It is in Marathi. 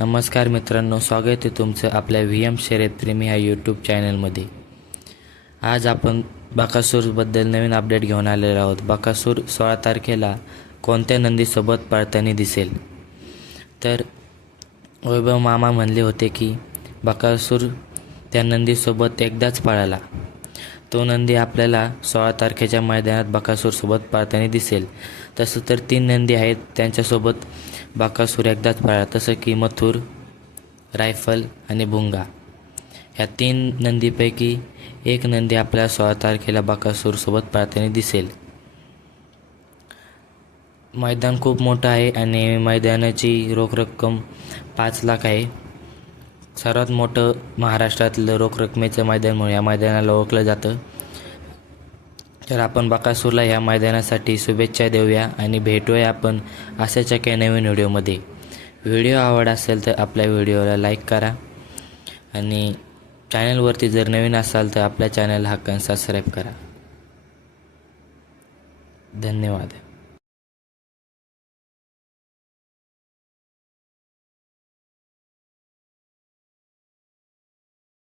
नमस्कार मित्रांनो स्वागत आहे तुमचं आपल्या व्ही एम शर्यतप्रेमी ह्या यूट्यूब चॅनलमध्ये आज आपण बकासूरबद्दल नवीन अपडेट घेऊन आलेलो आहोत. बाकासूर सोळा तारखेला कोणत्या नंदीसोबत पळताना दिसेल? तर वैभव मामा म्हणले होते की बकासूर त्या नंदीसोबत एकदाच पळाला. तो नंदी आपल्याला सोळा तारखेच्या मैदानात बकासूरसोबत पळताना दिसेल. तसं तर तीन नंदी आहेत त्यांच्यासोबत बाकासूर एकदाच पळाला तसं की मथुर रायफल आणि भुंगा. ह्या तीन नंदीपैकी एक नंदी आपल्या सोळा तारखेला बाकासूरसोबत पाळताना दिसेल. मैदान खूप मोठं आहे आणि मैदानाची रोख रक्कम पाच लाख आहे. सर्वात मोठं महाराष्ट्रातलं रोख रकमेचं मैदान म्हणून या मैदानाला ओळखलं जातं. तर आपण बकासूरला ह्या मैदानासाठी शुभेच्छा देऊया आणि भेटूया आपण अशाच काही नवीन व्हिडिओमध्ये. व्हिडिओ आवड असेल तर आपल्या व्हिडिओला लाईक करा. आणि चॅनलवरती जर नवीन असाल तर आपल्या चॅनल हक्कन सबस्क्राईब करा. धन्यवाद.